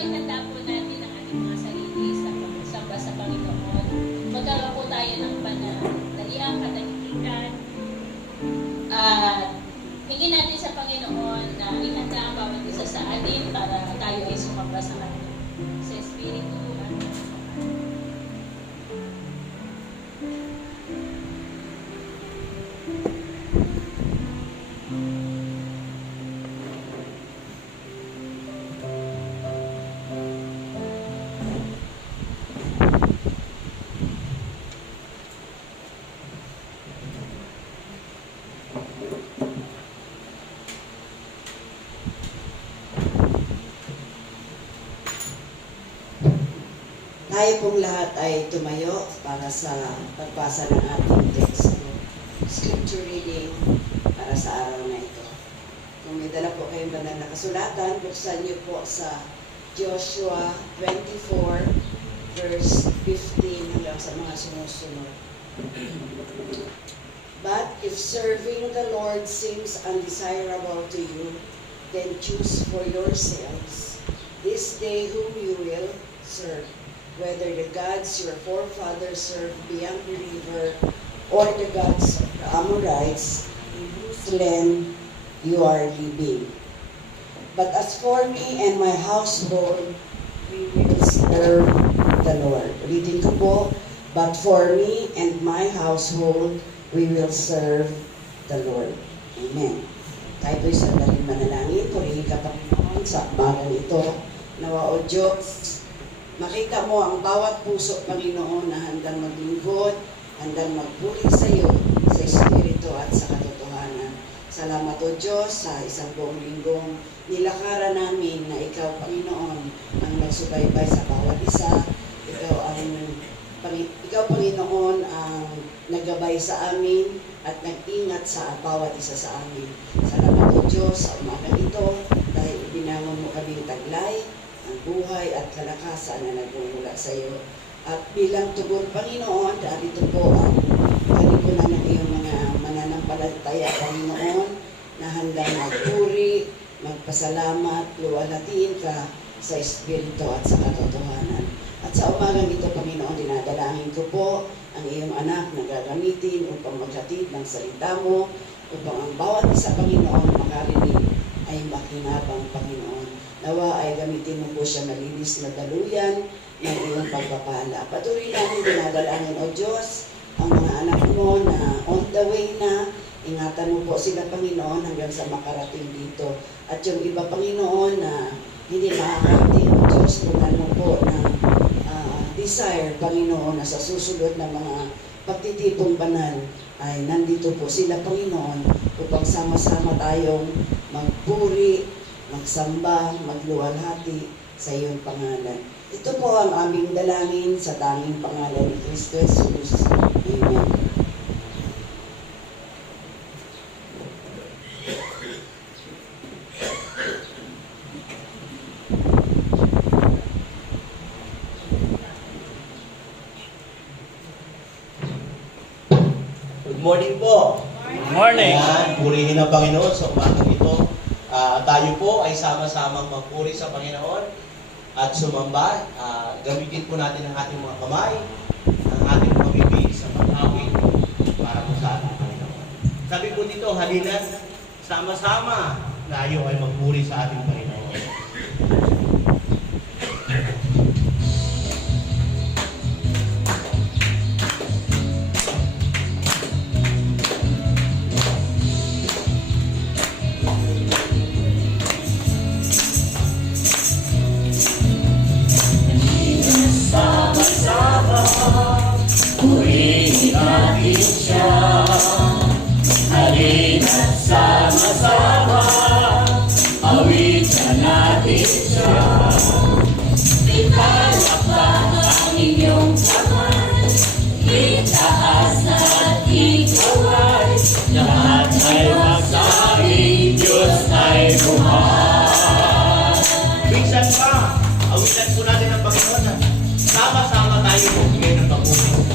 ihanda po natin ang ating mga sarili sa pagsamba sa Panginoon, magkaroon po tayo ng panandalian, katahimikan, at hingin natin sa Panginoon na ihanda ang bawat isa sa atin para tayo ay sumamba sa Kanya. Sa Espiritu, tayo pong lahat ay tumayo para sa pagbasa ng ating text. Scripture reading para sa araw na ito. Kung may dala po kayong banal na kasulatan, buksan niyo po sa Joshua 24 verse 15 hanggang sa mga sumusunod. But if serving the Lord seems undesirable to you, then choose for yourselves this day whom you will serve, whether the gods your forefathers served beyond the river or the gods of the Amorites in whose land you are living. But as for me and my household, we will serve the Lord. Reading ko po, but for me and my household, we will serve the Lord. Amen. Tayo po'y sandaling manalangin. Purihin ka, Panginoon, sa akbaran ito. Nawa o Diyos, makita mo ang bawat puso, Panginoon, na handang maglingkod, handang magpuri sa iyo, sa Espiritu at sa katotohanan. Salamat o Diyos sa isang buong linggong nilakaran namin na Ikaw, Panginoon, ang nagsubaybay sa bawat isa. Ikaw, Panginoon, ang naggabay sa amin at nag-ingat sa bawat isa sa amin. Salamat o Diyos sa umagang ito dahil binangon mo kaming taglay, buhay at kalakasan na nagmumula sa iyo. At bilang tugon, Panginoon, dito po ang kalipunan ng iyong mga mananampalataya, Panginoon, na handang magpuri, magpasalamat, luwalhatiin ka sa Espiritu at sa katotohanan. At sa umagang ito, Panginoon, dinadalangin ko po ang iyong anak na gagamitin upang maghatid ng salita mo, upang ang bawat isa, Panginoon, makarinig ay makinabang, Panginoon. Nawa ay gamitin mo po siya malinis na daluyan ng iyong pagpapala. Patuloy namin dinadalangin, O Diyos, ang mga anak mo na on the way na, ingatan mo po sila, Panginoon, hanggang sa makarating dito. At yung iba, Panginoon, na hindi makakarating, O Diyos, tunan mo po ng desire, Panginoon, na sa susunod na mga pagtitipong banal ay nandito po sila, Panginoon, upang sama-sama tayong magpuri, magsamba, magluwalhati sa iyong pangalan. Ito po ang aming dalangin sa tanging pangalan ni Kristo Jesus. Amen. Good morning po. Good morning. Ayan, purihin ang Panginoon sa umagang ito. Tayo po ay sama-samang magpuri sa Panginoon at sumamba. Gamitin po natin ang ating mga kamay, ang ating mga bibig sa pag-awit para po sa ating Panginoon. Sabi po dito, halina, sama-sama tayo ay magpuri sa ating Panginoon. Purihin natin siya, halina't sama-sama, awitan natin siya. Ipalakpak ang inyong kamay, itaas na at ikaway, lahat ay magsabing Diyos ay buhay. Minsan pa, awitan po natin ang Panginoon na sama-sama tayo po ngayon ng pagpuri.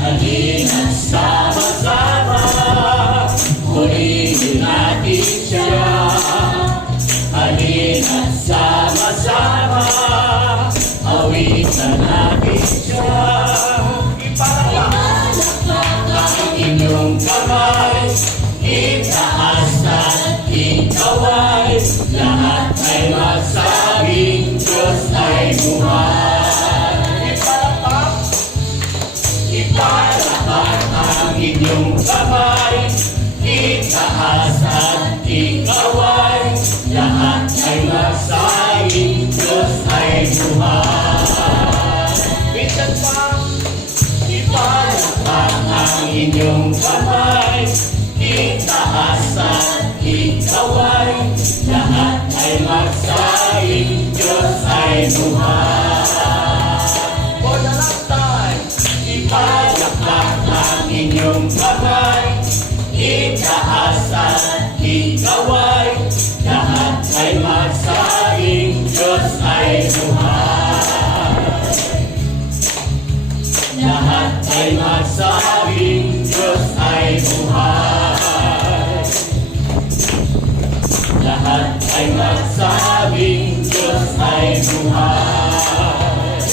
Halina't sama-sama, inyong kamay, itaas at ikaway, lahat ay magsabing Diyos ay buhay. Ipalakpak ang inyong kamay, itaas at ikaway, lahat ay magsabing Diyos ay buhay. Minsan pa, ipalakpak ang inyong kamay, itaas at ikaway, lahat ay magsabing Diyos ay buhay. For the last time, ipalakpak ang inyong kamay, itaas at ikaway, lahat ay magsabing Diyos ay buhay. Lahat ay magsabing Diyos ay buhay. Lahat ay magsabing Diyos ay buhay.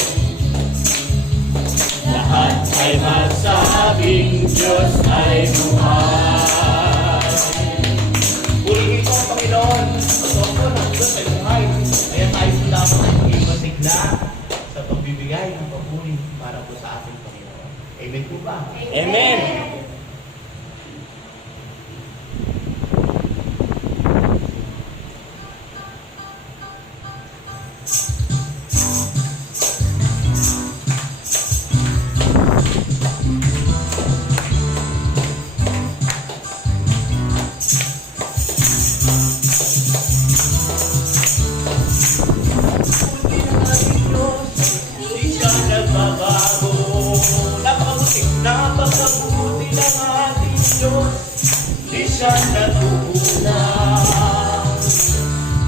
Lahat ay magsabing Diyos ay buhay. Purihin ko ang Panginoon. Pagkaw ko ng Diyos ay buhay. Kaya tayo po dapat ay maging masigla sa pagbibigay ng papuri para po sa ating Panginoon. Amen po ba? Amen. Di siya nagbabago. Napakabuti ng ating Diyos. Di siya nagkukulang.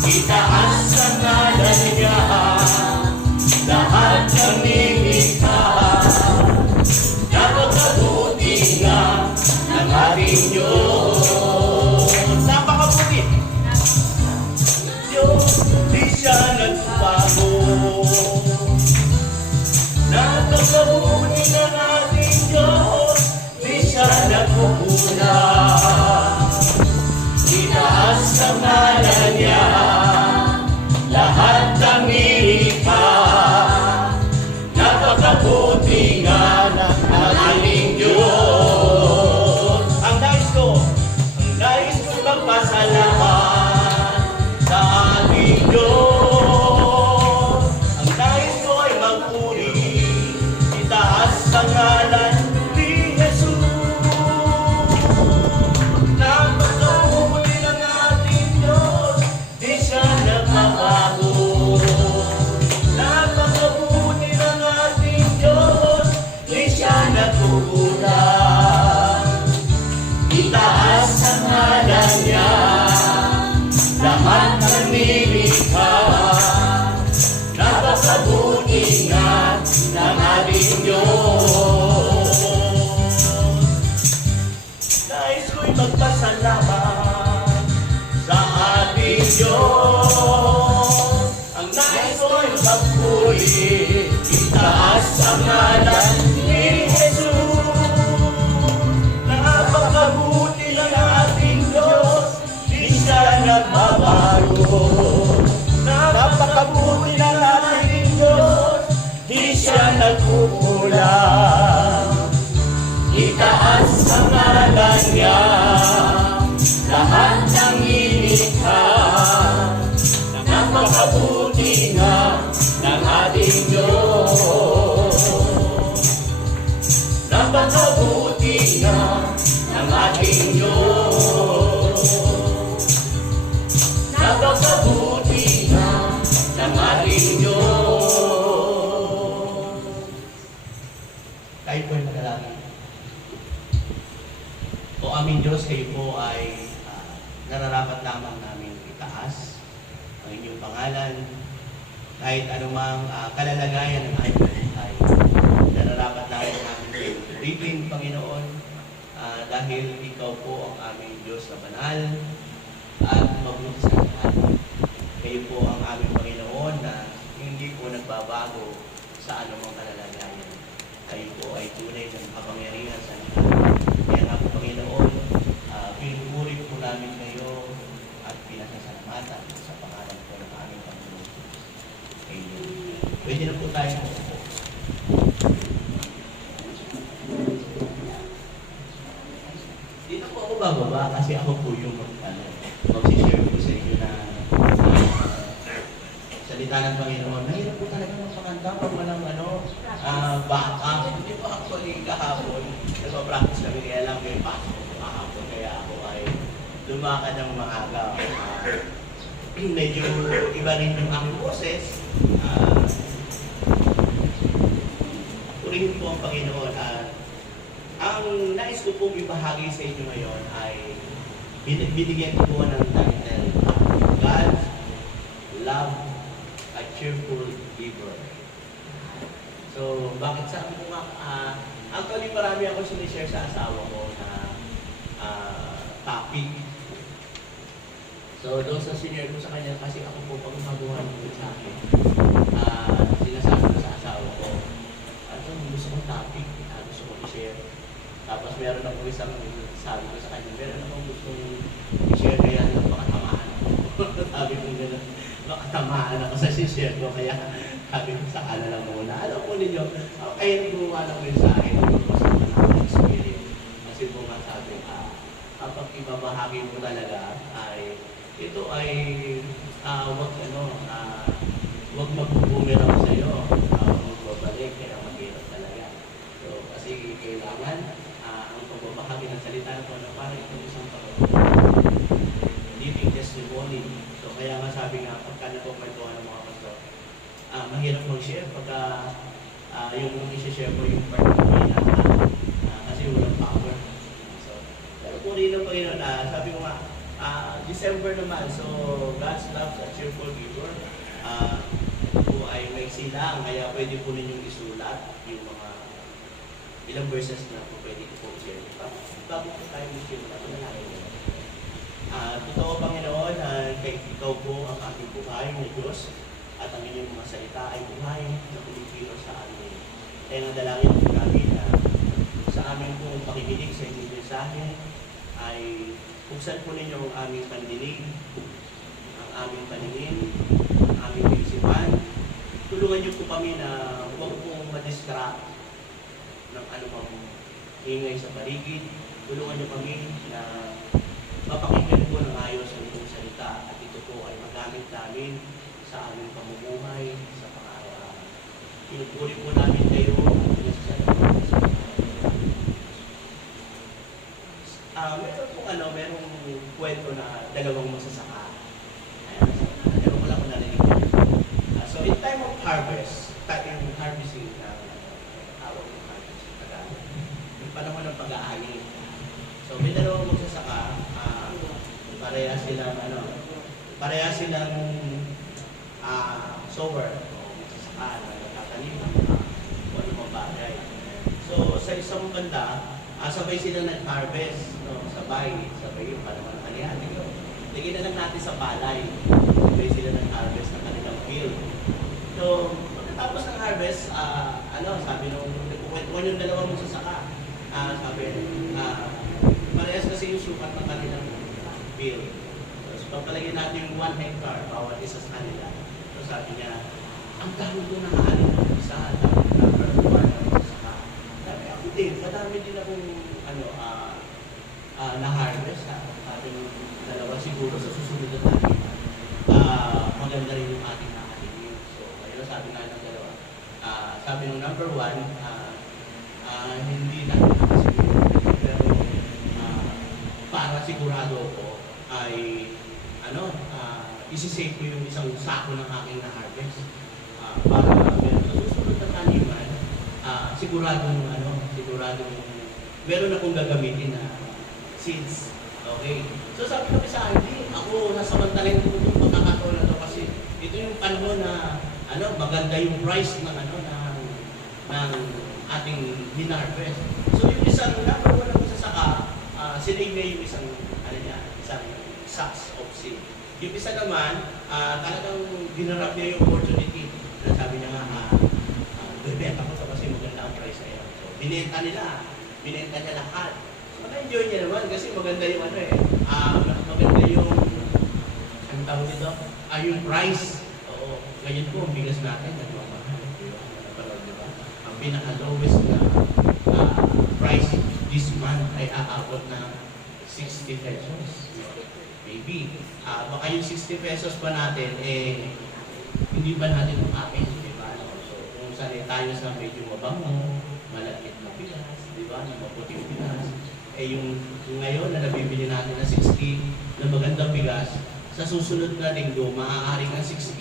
Itaas ang ngalan niya, lahat ng nilikha. Napakabuti nga ng ating Diyos. Napakabuti. Diyos, di siya nagbabago. Napakabuti ng ating Diyos, di siya nagkukulang. Itaas ang ngalan niya, lahat ng nilikha. Napakabuti nga ng ating Diyos. Ang nais ko magpasalamat sa ating Diyos. Ang nais ko ay magpuri, itaas ang ngalan ni Jesus. Napakabuti ng ating Diyos, di siya nagbabago. Napakabuti ng ating Diyos, di siya nagkukulang. Itaas ang ngalan niya, lahat ng nilikha. Napakabuti nga ng ating Diyos. Nais ko'y magpasalamat sa ating Diyos. Ang nais ko'y magpuri, itaas ang ngalan ni Jesus. Napakabuti ng ating Diyos, di siya nagbabago. Napakabuti ng ating Diyos, di siya nagkukulang. Itaas ang ngalan niya, lahat ng nilikha. Napakabuti nga ng ating Diyos. Napakabuti nga ng ating Diyos. Napakabuti nga ng ating Diyos. Tayo po ay magalangin. O aming Diyos, kayo po ay nararapat lamang namin itaas ang inyong pangalan. Kahit anumang kalalagayan ng aming buhay, nararapat lamang namin kayo puritin, Panginoon, dahil ikaw po ang aming Diyos na banal at mabuti sa lahat. Kayo po ang aming Panginoon na hindi po nagbabago sa anumang kalalagayan. Kayo po ay tunay ng kapangyarihan sa lahat. Kaya nga po, Dito po ako bababa kasi ako po yung mag-share ko sa inyo na salita ng Panginoon. Mahirap po talaga magpakanta pag walang backup. Hindi po actually kahapon. Nagpa-practice kami kaya lang may pasok ko kahapon. Kaya ako ay lumakad ng maaga. Medyo iba rin yung aking boses. Purihin po ang Panginoon. Ang nais ko pong ibahagi sa inyo ngayon ay binigyan ko po ng title, God, Love, a Cheerful Giver. So, bakit sabi ko nga, actually marami ako sinishare sa asawa ko na topic. So, doon sa senior ko sa kanya, kasi ako po pag mabuhan mo sa akin, sinasabi ko sa asawa ko, gusto kong topic, gusto kong i-share. Tapos meron akong isang sabi ko sa kanya, meron akong gustong i-share kaya makatamaan ako. Sabi ko gano'n, makatamaan ako sa share ko, kaya sabi ko sa kanya lang muna. Alam po ninyo, kaya gumawa ng mensahe ng experience. Kasi po nga sabi, kapag ibabahagi mo talaga, ay ito ay wag magbubumerang sa'yo. Huwag babalik, kaya mahirap talaga. So, kasi kailangan ang pagbabahagi ng salita ko na parang itong isang living testimony. So, kaya nga sabi nga, pagka nagkukwentuhan ng mga pastor, mahirap mag-share pagka yung isi-share ko yung part ng Panginoon kasi walang power. So, pero kung rin ang Panginoon sabi ko nga, December naman, so God's love a cheerful giver. Ito po ay may silang, kaya pwede po ninyong isulat yung mga ilang verses na po pwede po share. Bago po tayo mag-share, panalangin mo. Totoo Panginoon, kay ikaw po ang aking buhay na Diyos at ang inyong mga salita ay buhay na kumikilo sa amin. Kaya nga dalangin po namin na sa amin pong pakikinig sa inyong mensahe ay buksan po ninyo ang aming pandinig, ang aming paningin, ang aming isipan. Tulungan niyo po kami na huwag pong madistract ng anumang ingay sa paligid. Tulungan niyo kami na mapakinggan po ng ayos ang inyong salita at ito po ay magamit namin sa aming pamumuhay sa pang-araw-araw. Pinupuri po namin kayo sa merong kwento na dalawang magsasaka. Ayan ko lang kung narinig. So in time of harvest, yung harvesting tawag ng harvest sa Tagalog, yung panahon ng pag-aani. So may dalawang magsasaka, pareha silang sower o magsasaka na nagtatanim o anumang bagay. So sa isang banda, sabay sila nag-harvest, sabay yung panahon ng kanihan. Tingin na lang natin sa palay, sabay sila nag-harvest ng kanilang field. So, pagkatapos ng harvest, sabi nung nagkukwentuhan yung dalawang magsasaka, sabi, parehas kasi yung sukat ng kanilang field. So, papalagyan natin yung 1 hectare, bawat isa sa kanila. So, sabi niya, ang dami ko nakaanin ng isa, number 1 ng magsasaka. Sabi, ako din, madami din akong na-harvest. Sabi ng dalawa, siguro sa susunod na tayo, maganda rin yung ating nakalimutan. So, ayun, sabi nga ng dalawa. Sabi ng number 1, hindi na pero para sigurado ko ay isi-save ko yung isang sako ng aking na-harvest. Para meron sa susunod na taniman, siguradong meron akong gagamitin na seeds. Okay? So sabi ko sa Andy, ako nasamantalin ko itong pagkakataon na ito kasi ito yung panahon na maganda yung price ng ng ating hinarvest. So yung isang number 1 na magsasaka, sinave niya yung isang sacks of seed. Yung isa naman, talagang dinarap niya yung opportunity. Na sabi niya nga, bebenta ko ito kasi maganda ang price na yan. So binenta niya lahat. Na-enjoy niya naman kasi maganda yung maganda yung ang tawag dito, yung price. Oo. Ngayon po, ang bigas natin, nagmamahal. Diba? Ang pinaka-lowest na price this month ay aabot na 60 pesos. Maybe. Baka yung 60 pesos pa natin, hindi ba natin umamin? Di ba? No? So, kung sanay tayo sa medyo mabango, malapit na bigas, di ba? Na maputing bigas. Yung ngayon na nabibili natin na 60 na magandang bigas, sa susunod na linggo, maaaring ang 60,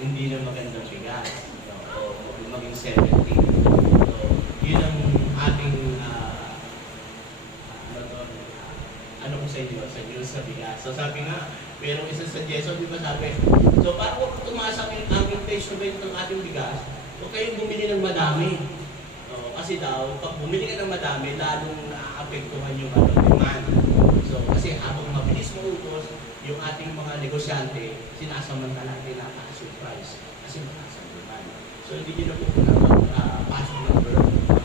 hindi na magandang bigas. O maging 70. So, yun ang ating ano ko sa inyo, sa bigas. So sabi nga, merong isang suggestion, di ba sabi? So para huwag tumaas ang inflation rate ng ating bigas, huwag kayong bumili ng madami. Kasi daw, pag bumili ka ng madami, lalong naaapektuhan yung demand. So kasi habang mabilis maubos, yung ating mga negosyante, sinasamantala natin nataas yung price. Kasi mataas ang demand. So hindi nyo na po pasok number,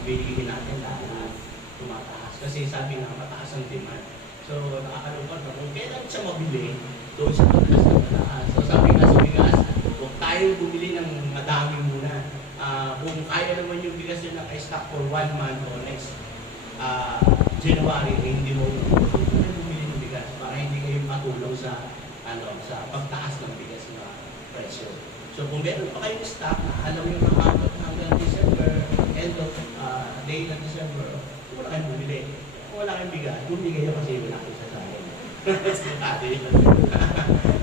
bilihin natin lahat tumataas. Kasi sabi nga, mataas ang demand. So, nakakalungkot na kung kailan siya mabili, doon siya mataas. So, sabi nga sa bigas, huwag tayong bumili ng madami muna. Kung kaya naman yung bigas yun naka-stock for 1 month o next January, hindi mo bumili ng bigas para hindi kayo matulong sa pagtaas ng bigas na presyo. So, kung meron pa kayong stock, alam nyo na hanggang December, end of day ng December, wala kayong bumili. Kung wala kayong bigas, bumigay nyo kasi wala kayo sa sahin.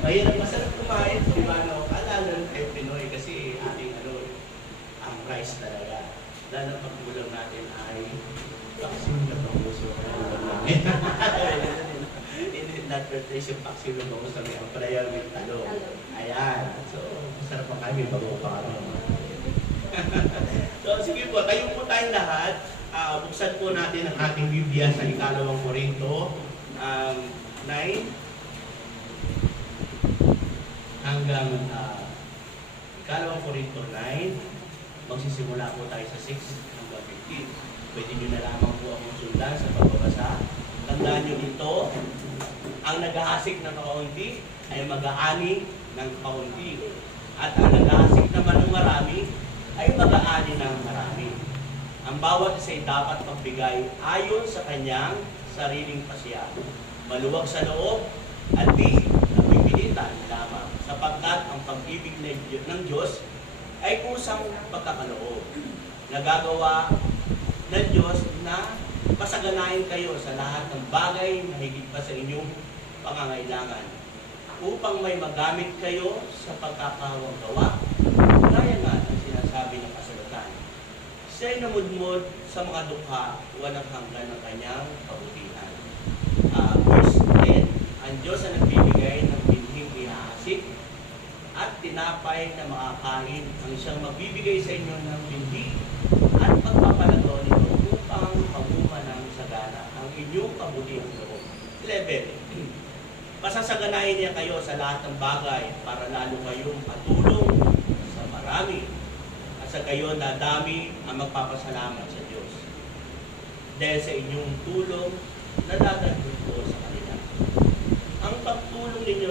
Kaya ang masarap kumain, di ba, alala ng tayo Pinoy kasi ating ang rice talaga. Lalo pag ulam natin ay vaccine na panguso. Hindi na-replace yung vaccine na panguso kami ang prayer with talo. Ayan. So, masarap pa kami bago pa kami. So, sige po, tayo po tayong lahat. Buksan po natin ang ating Biblia sa Ikalawang Korinto 9 hanggang Ikalawang Korinto 9. Magsisimula po tayo sa 6 hanggang 15. Pwede nyo na lamang po akong sundan sa pagbabasa. Tandaan nyo dito, ang nag-aasik ng kaunti ay mag-aani ng kaunti. At ang nag-aasik naman ng marami ay mag-aani ng marami. Ang bawat isa ay dapat magbigay ayon sa kanyang sariling pasiya. Maluwag sa loob at di napipilitan lamang sapagkat ang pag-ibig ng Diyos ay kusang pagkakaloob. Nagagawa ng Diyos na pasaganahin kayo sa lahat ng bagay na higit pa sa inyong pangangailangan upang may magamit kayo sa pagkakawang gawa. Gaya nga ang sinasabi ng kasulatan. Siya'y namudmod sa mga dukha, walang hanggan ng kanyang kabutihan. Verse 10, ang Diyos ang nagbibigay ng binhing ihaasik at tinapay na makakain ang siyang magbibigay sa inyo ng binhi at pagpapalago nito upang paguma ng sagana ang inyong kabutihang loob. 11. Pasasaganahin niya kayo sa lahat ng bagay para lalo kayong patulong sa marami. Sa kayo nadami ang magpapasalamat sa Diyos dahil sa inyong tulong na dadagdag ko sa kanila. Ang pagtulong ninyo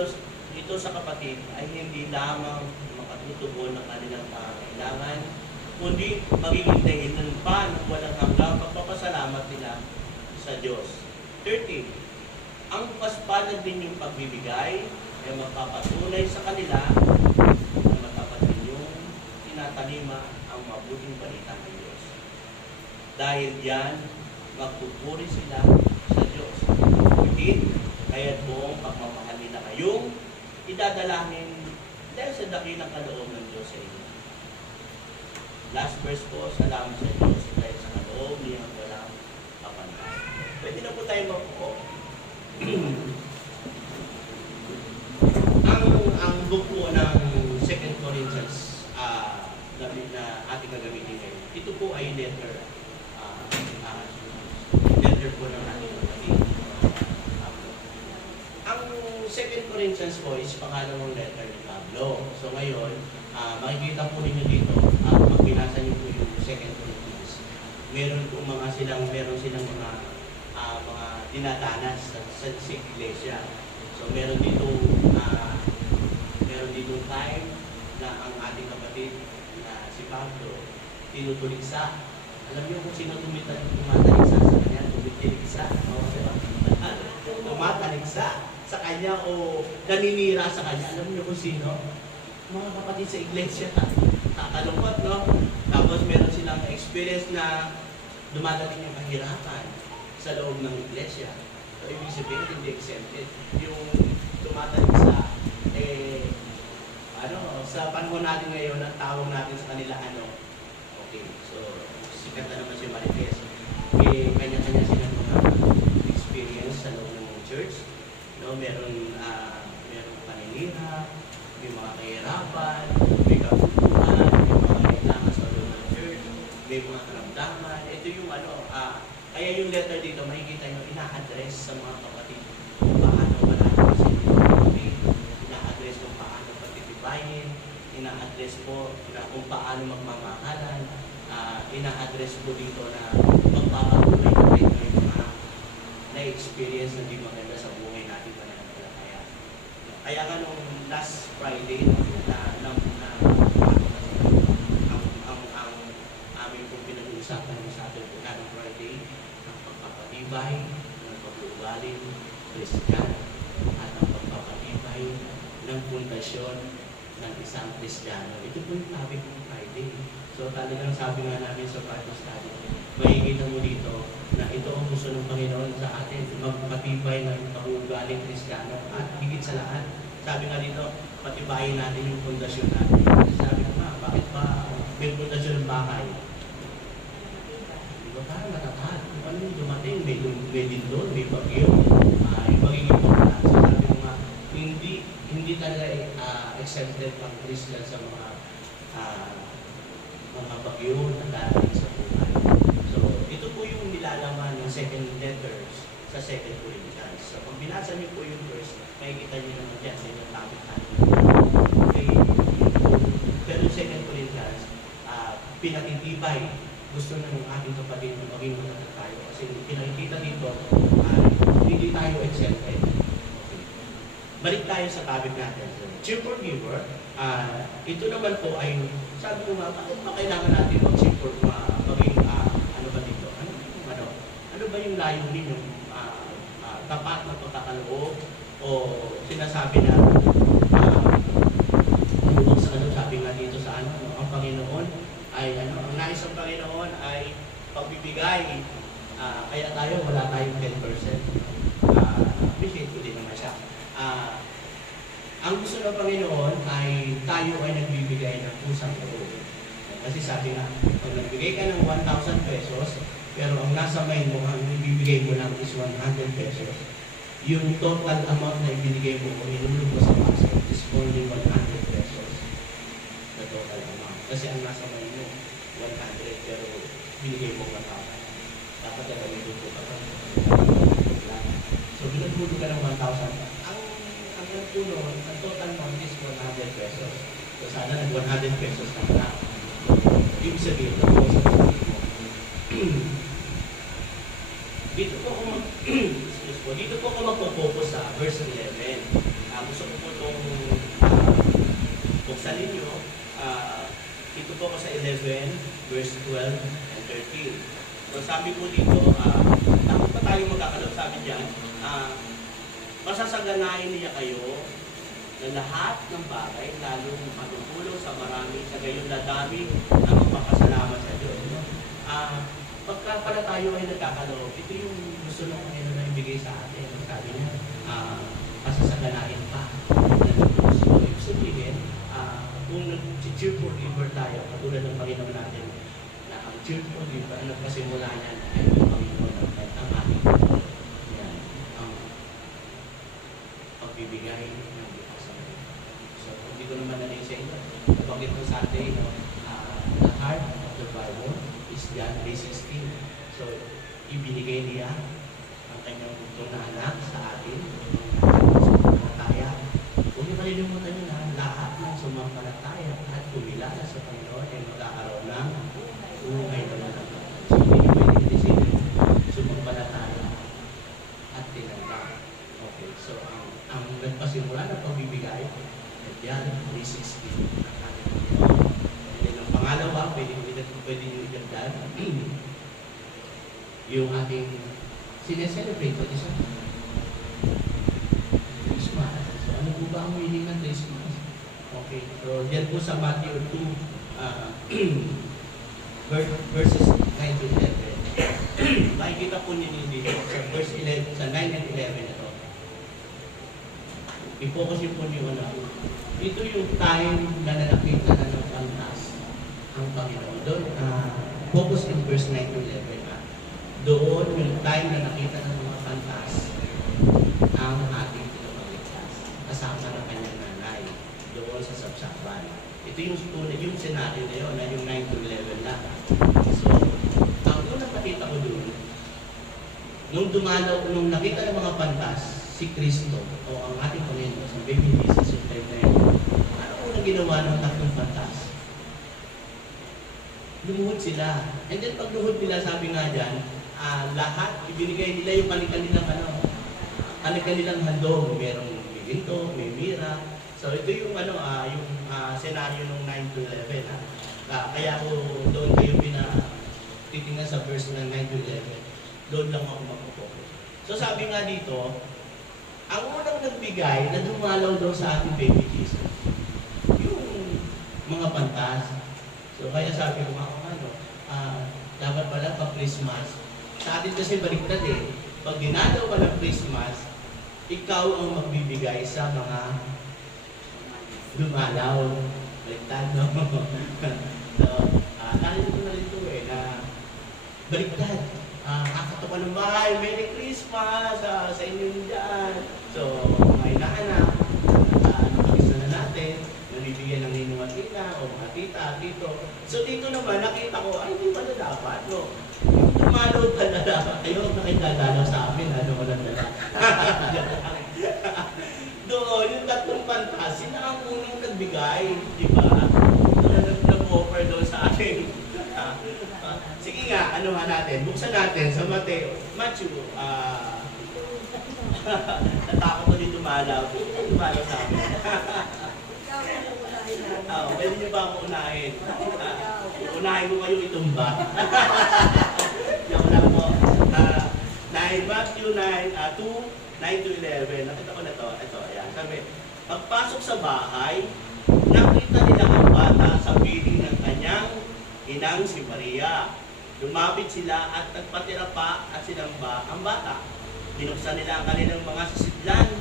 ito sa kapatid ay hindi lamang makatutugon ng kanilang pangangailangan, kundi magiging dahilan pa ng walang hanggang pagpapasalamat nila sa Diyos. 13. Ang paspalag ninyong pagbibigay ay magpapatunay sa kanila tinatalima ang mabuting balita ng Diyos. Dahil diyan, magpupuri sila sa Diyos. Higit, kaya't buong pagmamahal nila kayong idadalahin dahil sa dakilang kaloob ng Diyos sa inyo. Last verse po, salamat sa Diyos dahil sa kaloob niyang walang kapanay. Pwede na po tayo mapuko. ang book po ng 2 Corinthians na ating gagamitin ngayon. Ito po ay letter po ng ating kapatid. Ang 2 Corinthians po is pangalawang letter ni Pablo. So ngayon, makikita po ninyo dito, pag binasa niyo po yung 2 Corinthians, meron silang mga dinadanas sa iglesia. So meron dito time na ang ating kapatid na si Pablo tinutuligsa. Alam niyo kung sino tumatalisa sa kanya, tumitiligsa. Diba? nagdadagsa sa kanya o naninira sa kanya. Alam niyo kung sino? Mga kapatid sa iglesia. Kakalungkot, no? Tapos meron silang experience na dumadating yung kahirapan sa loob ng iglesia. So, ibig sabihin, hindi exempted. Yung dumadating sa, sa panahon natin ngayon, ang tawag natin sa kanila, okay, so, sikat na naman si Marites. Kanya-kanya silang mga experience sa loob ng church. No, meron paninira, may mga kahirapan, may kabubuhan, may mga kailangan sa loob ng church, may mga karamdaman. Ito yung kaya yung letter dito, makikita nyo, ina-address sa mga kapatid kung paano malalaman sa inyo kapatid, ina-address kung paano pagtitibayin, ina-address po kung paano magmamahalan, ina-address po dito na magpapatuloy natin yung mga na-experience na di maganda sa buhay natin pananampalataya. Kaya nga nung last Friday, ang amin pong pinag-uusapan sa ating Punanong Friday, ang pagpapatibay, ng pag-uugalin, Kristiyano, at ang pagpapatibay ng pundasyon ng isang Kristiyano. Ito po yung topic ng Friday. So talagang sabi nga namin sa Bible study, makikita mo dito na ito ang gusto ng Panginoon sa atin, magpatibay ng pag-uugaling Kristiyano at higit sa lahat. Sabi nga dito, patibayin natin yung pundasyon natin. Sabi nga, bakit ba may pundasyon ng bahay? Di ba parang matatag? Ano yung dumating? May lindol, may bagyo, yung magiging pagkakas. So sabi ko nga, hindi talaga exempted pang Christian sa mga bagyo na darating sa buhay. So, ito po yung nilalaman ng second letters sa 2 Corinthians. So, pag binasa niyo po yung verse, makikita niyo naman dyan sa inyong topic natin. Okay, pero 2 Corinthians, pinatitibay, gusto na ng ating kapatid na maging matatag tayo. Kasi pinakikita dito, hindi tayo exempted. Okay. Balik tayo sa topic natin. Cheerful giver, ito naman po ay, sabi ko nga, bakit ba kailangan natin mag-cheerful maging, ano ba dito? Ano ba yung layunin yung tapat na pagkakaloob o sinasabi na sabi nga dito sa ang Panginoon ay ang nais ng Panginoon ay pagbibigay, kaya tayo wala tayong 10%. Appreciate ko din naman siya. Ang gusto ng Panginoon ay tayo ay nagbibigay ng pusang loob. Kasi sabi nga, pag nagbigay ka ng 1,000 pesos, pero ang nasa mind mo, ang ibibigay mo lang is 100 pesos, yung total amount na ibinigay mo o inulog mo sa basket is only 100 pesos. The total amount. Kasi ang nasa mind mo, 100, pero binigay mo 1,000. Dapat na gawin ko ka pa. So, binagbudo ka ng 1,000. Ang puno, ang total amount is 100 pesos. So, sana nag 100 pesos na. Ibig sabihin, dito po ako magpo-focus sa verse 11. Gusto ko po itong buksan ninyo. Dito po ako sa 11, verse 12 and 13. So sabi po dito, tapos pa tayo magkakalap, sabi dyan, masasaganayin niya kayo na lahat ng bagay, lalong matutulong sa marami, sa gayon na dami na magpapasalamat sa Diyos. Pagka pala tayo ay nagkakaloob, ito yung gusto ng Panginoon na ibigay sa atin. Sabi niya, pasasaganahin pa. So, ibig sabihin, kung nag-cheerful giver tayo, katulad ng Panginoon natin, na ang cheerful giver, ang nagpasimula niyan ay yung Panginoon ang ating yan, ang pagbibigay ng bukas sa Diyos. So, hindi ko naman nalay sa inyo. Nabanggit ko sa atin, the heart of the Bible is John 3:16. So, ibinigay niya ang kanyang bugtong na anak sa atin, sumampalataya. Huwag niyo malilimutan nyo na lahat ng sumampalataya at kumilala sa Panginoon ay magkakaroon ng buhay na malalang. So, hindi nyo pwede decision sumampalataya at tinanggap. Okay, so ang nagpasimula ng pagbibigay ay John 3:16 ang ating Panginoon. And then ang pangalawa, pwede nyo idagdag yung ating sineselebrate ko isa. ang meaning ng Christmas? Okay, so yan po sa Matthew 2, verses 9 to 11. Makikita po ninyo dito sa verse 11, sa 9 and 11 ito. I-focus yung po niyo na. Ito yung time na nakita na ng pantas ang Panginoon. Doon, focus in verse 9 to 11. Doon yung time na nakita ng mga pantas ang ating pinapagligtas. Kasama ng kanyang nanay. Doon sa sabsaban. Ito yung scenario na yun, na yung 9 to 11 lang. So, ang unang nakita ko doon, nung nakita ng mga pantas, si Kristo o ang ating Panginoon, sa baby Jesus yung time na yun, ano unang ginawa ng tatlong pantas? Lumuhod sila. And then pag luhod nila, sabi nga dyan, lahat, ibinigay nila yung kanilang handog. Merong may ginto, may mira. So ito yung scenario ng 9 to 11. Kaya ko doon kayo titingnan sa verse ng 9 to 11. Doon lang ako mag-focus. So sabi nga dito, ang unang nagbigay na dumalaw daw sa ating baby Jesus, yung mga pantas. So kaya sabi ko dapat pala pag Christmas, sa atin kasi baliktad eh. Pag dinadaw ka ng Christmas, ikaw ang magbibigay sa mga dumalaw. Baliktad, no? So, nalito na rin ito na baliktad. Kakato ka ng bahay, Merry Christmas sa inyo dyan. So, mga inaanak, nakakisa na natin, nabibigyan ng ninong at ina, o mga tita, tito. So, dito naman, nakita ko, ay, hindi pala dapat, no? Dumalaw pala dapat. Ayaw, nakikadalaw sa amin, walang dala. Doon, yung tatlong pantas, sila ang unang nagbigay, di ba? Nag-offer doon sa akin. Sige nga, natin, buksan natin sa Matthew, natakot ko din dumalaw. Dumalaw sa amin. Pwede niyo ba ako unahin? Unahin mo kayo itumba. Yan lang po. Matthew 9, 9 to 11. Nakita ko na to. Ito, ayan. Sabi, pagpasok sa bahay, nakita nila ang bata sa piling ng kanyang inang si Maria. Lumapit sila at nagpatira pa at sinamba ang bata. Binuksan nila ang kanilang mga sisidlan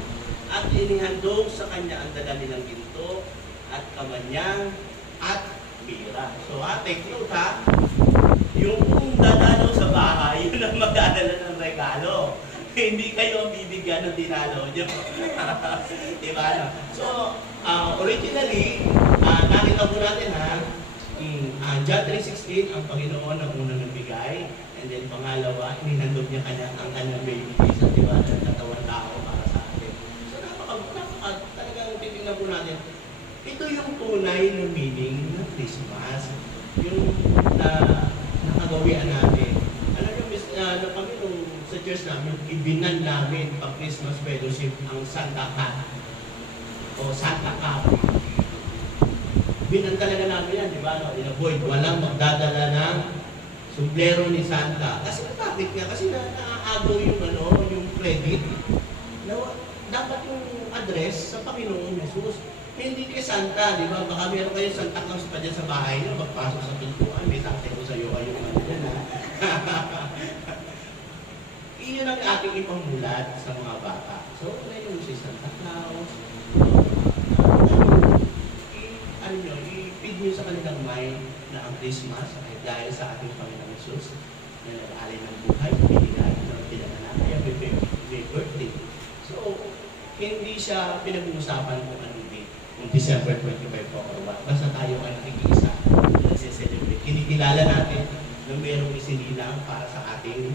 at inihandog sa kanya ang dala nilang ginto at kamanyang at mira. So take note ha, yung dadalaw sa bahay, yun ang magdadala ng regalo. Hindi kayo bibigyan ng dinalaw nyo. Diba? So, originally, nakita po natin ha, John 3:16, ang Panginoon ang unang nagbigay. And then pangalawa, ininandog niya ang kanyang baby Jesus, diba? Nagkatawang tao para sa atin. So, talagang titingnan po natin. Ito yung tunay na meaning ng Christmas. Yung nakagawian natin. Alam nyo, kami nung sa church namin, ibinan namin pag Christmas fellowship ang Santa Cat o Santa Cat. Binan talaga namin yan, di ba? In-avoid, walang magdadala ng sumplero ni Santa. Kasi bakit nga? Kasi naaagaw yung credit. Dapat yung address sa Panginoon Jesus. Hindi kay Santa, di ba? Baka meron kayo Santa Claus pa dyan sa bahay nyo, magpasok sa pintuan, may tatay ko sa'yo kayo dyan, ha? Iyon ang ating ipamulat sa mga bata. So, ngayon si Santa Claus, i-feed nyo sa kanilang mind na ang Christmas ay dahil sa ating Panginoon Jesus na nag-alay ng buhay, pinigay ng pinanganak, kaya may birthday. So, hindi siya pinag-uusapan kung anong date, kung December 25 po or what. Basta tayo ay nakikisa, nagse-celebrate. Kinikilala natin na mayroong isinilang para sa ating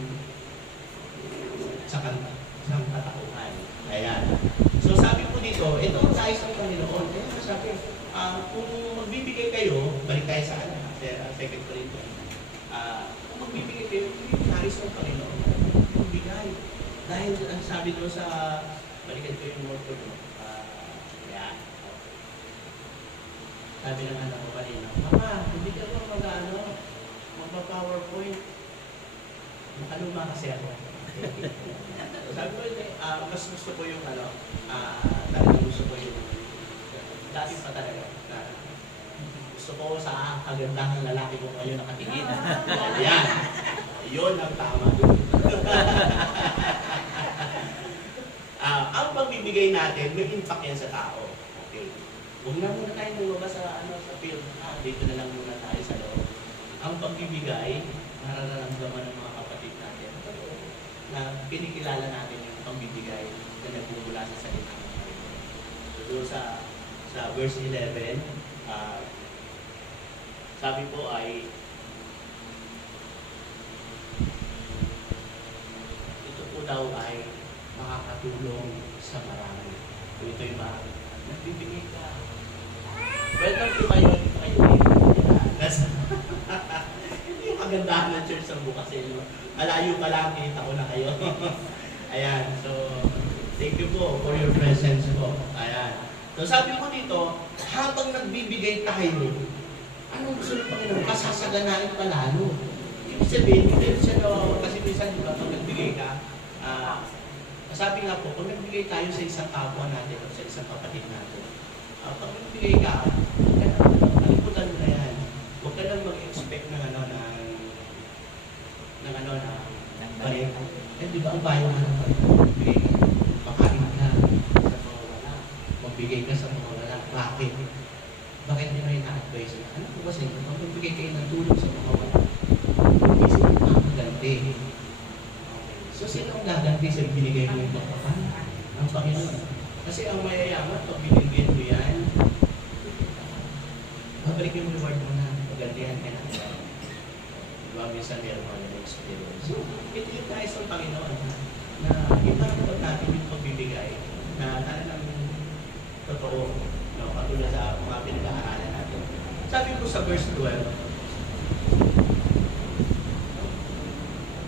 sa katauhan. Ayan. So sabi po dito, ito ang nais ng Panginoon. Kaya sabi, kung magbibigay kayo, balik tayo sa 2 Corinthians. Kung magbibigay kayo, nais ng Panginoon. Magbigay. Dahil ang sabi doon sa, balikan ko yung word ko doon. Ayan. Sabi ng anak ko kanina, Mama, hindi ka ba magpa-PowerPoint? Makaluma kasi ako. Sabi ko, mas gusto ko yung talagang gusto ko yung dati pa talaga na gusto ko sa kagandahang lalaki ko kayo nakatingin. Ayan. Yun ang tama doon. Ang pagbibigay natin, may impact yan sa tao. Okay. Huwag na muna tayo lumabas sa field. Dito na lang muna tayo sa loob. Ang pagbibigay, nararamdaman ng mga kapatid natin na pinikilala natin yung pagbibigay na nagbubula sa salita ng Panginoon. So doon sa verse 11, sabi po ay ito po daw ay makakatulong sa marami. So ito yung nagbibigay ka. Welcome to my own kayo. Hindi yung kagandahan ng church sa bukas. Malayo pa lang, kita ko na kayo. Ayan, so thank you po for your presence po. Ayan. So sabi ko dito, habang nagbibigay tayo, anong gusto ng Panginoon? Kasasaganain pa lalo. Ibig sabihin, hindi siya kasi minsan diba, pag nagbigay ka, sabi nga po, kung nagbigay tayo sa isang kapwa natin o sa isang kapatid natin, pag nagbigay ka, kalimutan mo na yan. Huwag ka nang mag-expect ng balik. Di ba ang bayo nga ng magbigay ka? Makain ka sa mga wala. Magbigay ka sa mga wala. Bakit? Bakit nyo na ina-advise na? Ano po kasi, kung magbigay kayo ng tulong sa mga wala, hindi sila makaganti. So, sino ang gaganti sa binigay mo yung kapal? Ang Panginoon. Kasi ang mayayaman, pag binigyan mo yan, mabalik yung reward mo na, magantihan ka na. Diba, minsan meron mo yung experience. So, ito yung tayo sa Panginoon na iparapag natin yung pagbibigay na talagang totoo, no, katulad sa mga pinag-aaralan natin. Sabi ko sa verse 12,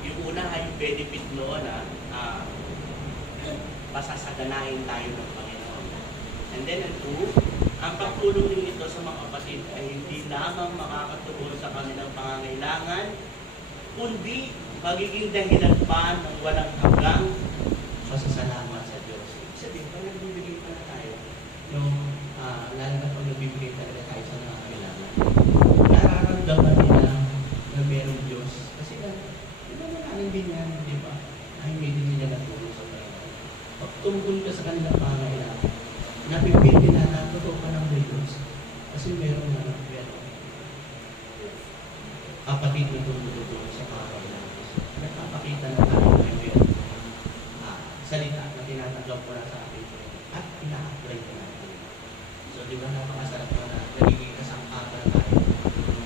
yung una ay yung benefit noon na pasasaganain tayo ng Panginoon. And then ang two, ang pagtulong din ito sa mga kapatid ay hindi lamang makakatulong sa kanilang pangangailangan, kundi magiging dahilan pa ng walang hanggang pasasalamat sa Diyos. Ibig sabihin, pag nagbibigay pa na tayo, lalo na pag nagbibigay talaga tayo sa mga kailangan, nararamdaman nila na merong Diyos. Kasi di ba malalim din yan, di ba? Ay, hindi din nila natulong sa Panginoon. Pag tungkol ka sa kanilang pangangailangan, napipil nila na totoo ka ng Diyos. Kasi meron kapatid ito tutulong sa pangangailangan. Nagpapakita na tayo ng meron salita na tinatanggap ko na sa atin at ina-apply ko natin. So, di ba napakasarap na nagiging kasangkapan tayo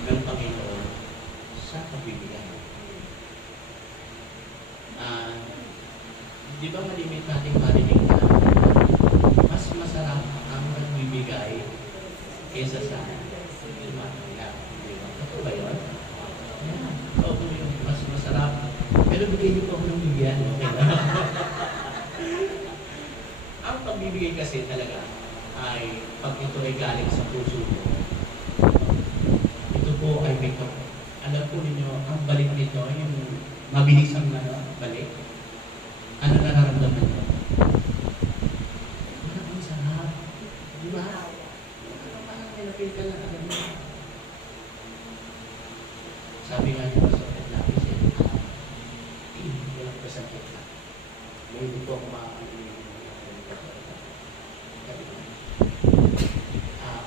ng Panginoon sa pagbibigay. Di ba malimit natin marinig na mas masarap ang nagbibigay kaysa sa tumatanggap. Ito ba yun? Yan. Ito yung mas masarap. Pero bigay niyo po ako ng bigyan. Okay na. Ang pagbibigay kasi talaga ay pag ito ay galing sa puso mo, ito po ay may alam po ninyo, ang balik nito, yung mabilis ang balik. Ano nararamdaman nyo? Ang sarap. Di ba? Parang nilapil ka lang agad mo. Sabi nga niya, so, lapis yan. Walang pasakit na. Hindi po ako makakalimutan.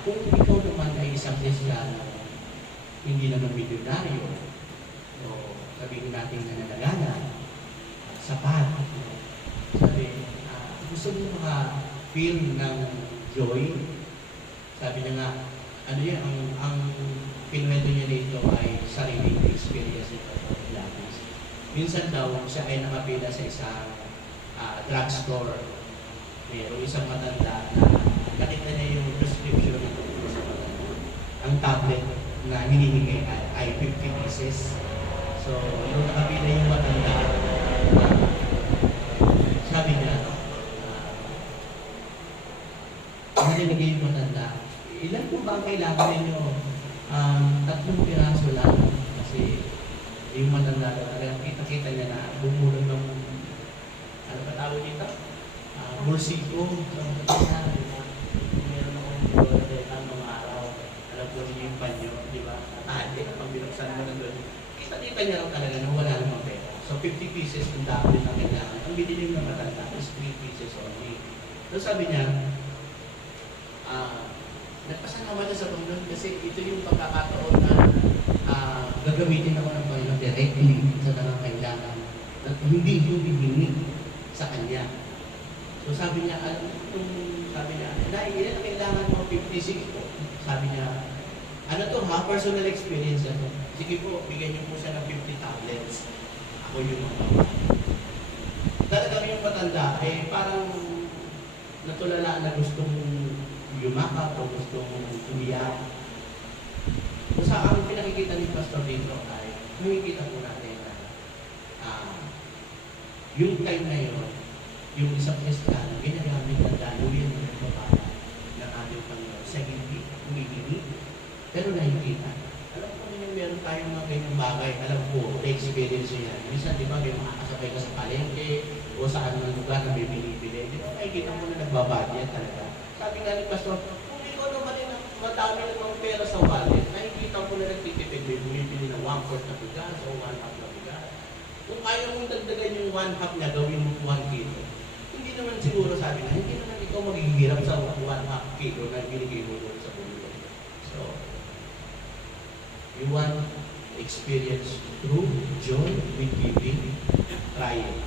Kung ikaw naman ay isang Kristyano, hindi naman milyonaryo, o sabihin natin na nanalangana, sapat. Sabi, gusto mo maka-feel ng joy? Sabi niya nga, ano yan, ang pinwento niya dito ay sariling experience ito. Minsan daw, siya ay nakapila sa isang drugstore. Mayroong isang matanda na nakita niya yung prescription sa matanda. Ang tablet na hinihingi ay 50 pieces. So, yung nakapila yung matanda, sabi niya, nalinigay yung matanda, ilan po ba ang kailangan ninyo? 3 piraso lang. Kasi yung matanda, kita niya na bumulong ng Bursito. Sabi niya, di ba? Meron akong biblioteca nung araw. Alam ko niyo yung panyo, di ba? Natahali kapag binuksan mo na doon. Kita niya lang talaga na wala namang pera. So 50 pieces yung dami na kailangan. Ang binili ng matanda is 3 pieces only. So sabi niya, nagpasalamat na sa Panginoon kasi ito yung pagkakataon na gagamitin ako ng Panginoon directly sa tanang kailangan at hindi yung bibili sa Kanya. So sabi niya, sabi niya, ilan ang kailangan mo? 56 po. Sabi niya, ano to ha? Personal experience na to. Sige po, bigyan niyo po siya ng 50 tablets. Ako yung matanda. Talagang yung matanda ay parang natulala na gustong yumakap o gustong umiyak. Kung sa ang pinakikita ni Pastor dito ay nakikita po natin na yung time na yun, yung isang Kristiyano, ginagamit na daluyan ng nagpapala ng ating Panginoon sa hindi, umibili, pero nakikita. Alam ko naman meron tayong mga ganyang bagay, alam ko, na-experience nyo yan. Minsan, di ba, may makakasabay ka sa palengke o sa anong lugar na may binibili. Di ba, nakikita mo na nagbabadyan talaga. Sabi nga ni Pastor, kung ikaw naman na madami namang pera sa wallet, nakikita mo na nagtitipid, may bumibili ng 1/4 na bigas o 1/2 na bigas. Kung ayaw mong dagdagan yung 1/2 niya, gawin mo 1 kilo. Hindi naman siguro sabi na, hindi naman ikaw maghihirap sa 1/2 kilo na binigay mo doon sa bulo. So, you want experience true joy with giving, try it.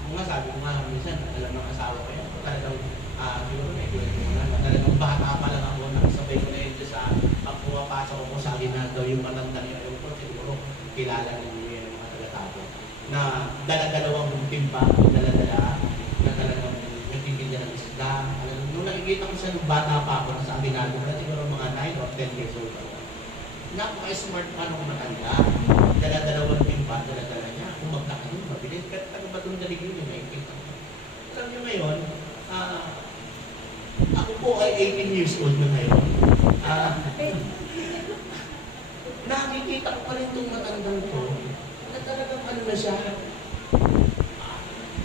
Ako nga, sabi ko nga, minsan, alam ng asawa ko yan, talagang, siguro na talagang bata pa lang ako, nakasabay ko na yun sa pagpapasok ko sa akin na daw yung matanda niya, yung po, siguro, kilala ninyo yan, mga taga-tago, na dala-dalawang timba, dala-dala, na talagang nagtitinda ng isda. Nung nakikita ko siya nung bata pa ako, nasa Abinado, na siguro mga 9 or 10 years old ako. Napaka-smart pa nung matanda. Dala-dalawang timba, dala-dala niya. Kung magkakaroon, mabilis. Pero taga-batong dalig yun, nakikita ko. Alam niyo ngayon, ako po ay 18 years old na ngayon. Nakikita ko pa rin itong matandang ko na talagang ano na siya.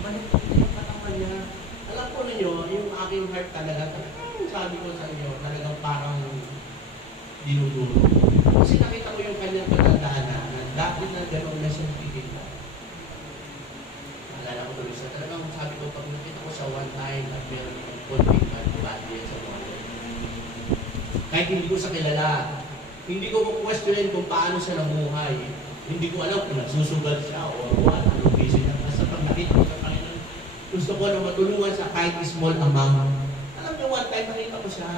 Malikot na yung katawan niya. Alam ko ninyo, yung aking heart talaga, sabi ko sa inyo, talagang parang dinuduro. Kasi nakita ko yung kanyang katandaan na dati na gano'n na siyang titigla. Naalala ko tuloy siya. Talagang sabi ko, pag nakita ko siya one time at meron ng konting bad sa mga kahit hindi ko sa kilala, hindi ko questionin kung paano siya namuhay. Hindi ko alam kung nagsusugal siya o what, anong busy niya. Basta pag nakita ko sa Panginoon, gusto ko na matulungan sa kahit small amount. Alam niyo, one time nakita ko siya,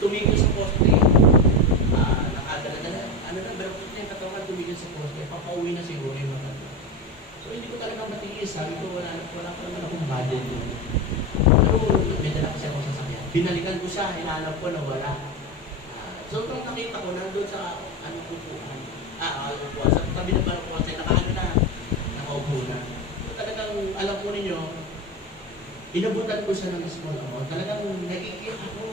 tumigil sa poste. Nakadala-dala, barapot niya yung katawan, tumigil sa poste. Papauwi na siguro yung mga ito. So hindi ko talaga matiis. Sabi ko, wala pa naman akong budget doon. Pero may dala kasi ako sa sakyan. Binalikan ko siya, hinahanap ko na wala. So nung nakita ko, nandun sa upuan. Upuan. Sa tabi ng upuan, nakaano na. Nakaupo na. So talagang, alam ko ninyo, inabutan ko siya ng small amount. Talagang nakikiyak ako.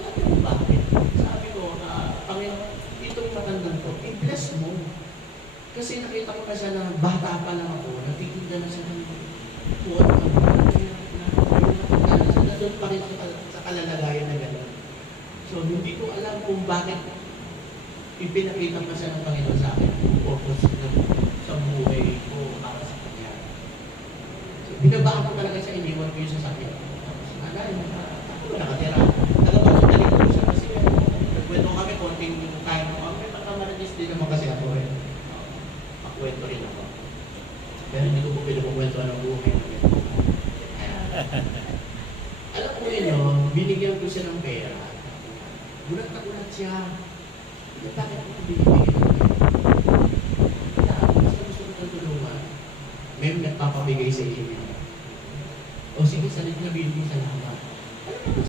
Alam mo bakit? Sabi ko, Panginoon, itong matandang ko, i-bless mo. Kasi nakita ko na siya na bata pa lang ako, natitinda na siya ng upuan. Nandun pa rin sa kalalagayan na gano'n. So, hindi ko alam kung bakit ipinakita pa siya ng Panginoon sa akin yung purpose sa buhay ko para sa Kanya. So, binabaan ko talaga siya, iniwan ko yung sasakyan. Tapos, ako nakatira. Talagang nalik ko siya kasi nagkwento kami konting time ko. May pagkamaradis din naman kasi ako eh. Makwento rin ako. Pero hindi ko po pinagkukwento ng buhay. Alam ko ninyo, binigyan ko siya ng pera. Gulat na gulat siya. Bakit ako binibigyan ng pera? Basta gusto ko tulungan. May nagpapabigay sa inyo. O sige, salit na binibigyan sa lahat.